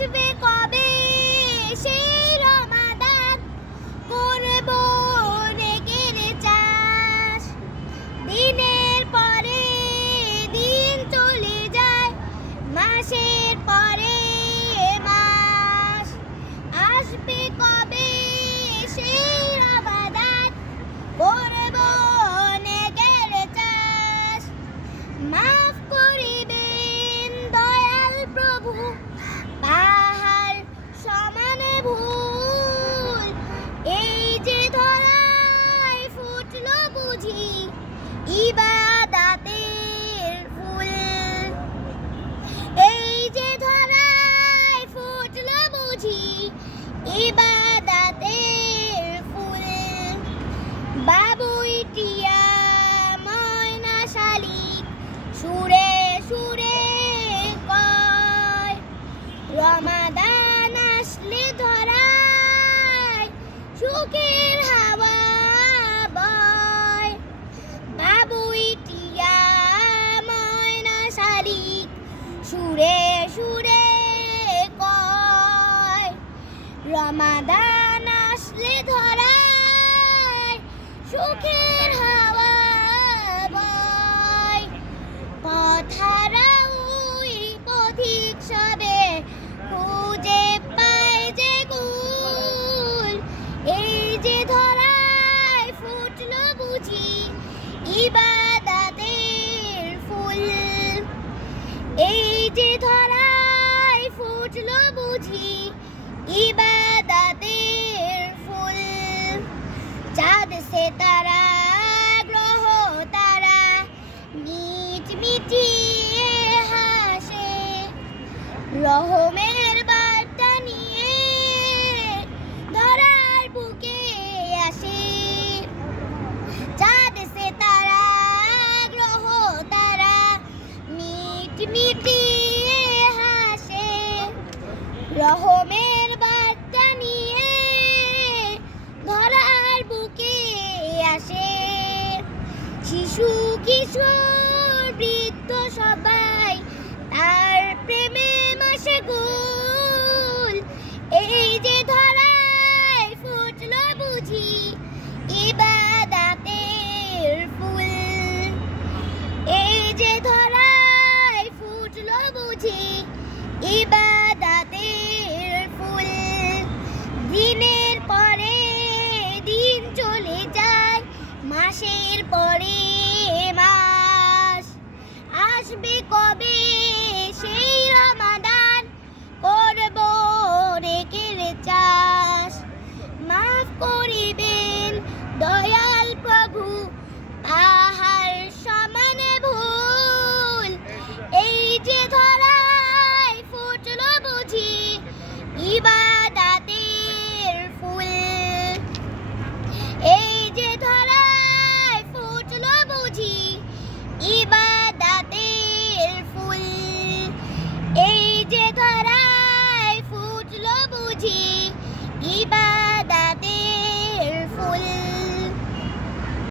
আসবে কবে সেই রমাদান, করব নেকের চাষ। দিনের পরে দিন চলে যায়, মাসের পরে মাস। আসবে কবে সেই রমাদান, করব নেকের চাষ। মাফ করিবেন দয়াল প্রভু পাহাড় সমান ভুল। এই যে ধরায় ফুটলো বুঝি ইবাদাতের ফুল। এই যে ধরায় ফুটলো বুঝি ইবাদাতের ফুল। বাবুই টিয়া ময়না শালিক সুরে সুরে কয়, রমাদান আসলে ধরায় সুখের হাওয়া বয়। বাবুই টিয়া ময়না শালিক সুরে সুরে কয়, রমাদান আসলে ধরায় সুখের হাওয়া বয়। পথহারা ওই পথিক সবে খুঁজে পায় যে কুল। এই যে ধরায় ফুটলো বুঝি ইবাদাতের ফুল। এই যে ধরায় ফুটলো বুঝি ইবাদাতের ফুল। চাঁদ সে তারা গ্রহ তারা মিটমিটিয়ে হাসে, রহমের বার্তা নিয়ে ধরার বুকে আসে। চাঁদ সে তারা গ্রহ তারা মিটমিটিয়ে হাসে, রহমের বার্তা নিয়ে ধরার বুকে আসে। শিশু কিশোর বৃদ্ধ সবাই তার প্রেমে মাশগুল। এই যে ধরায় ফুটলো বুঝি ইবাদাতের ফুল। এই যে ধরায় ফুটলো বুঝি ইবাদাতের ফুল। দিনের পরে দিন চলে যায়, মাসের পরে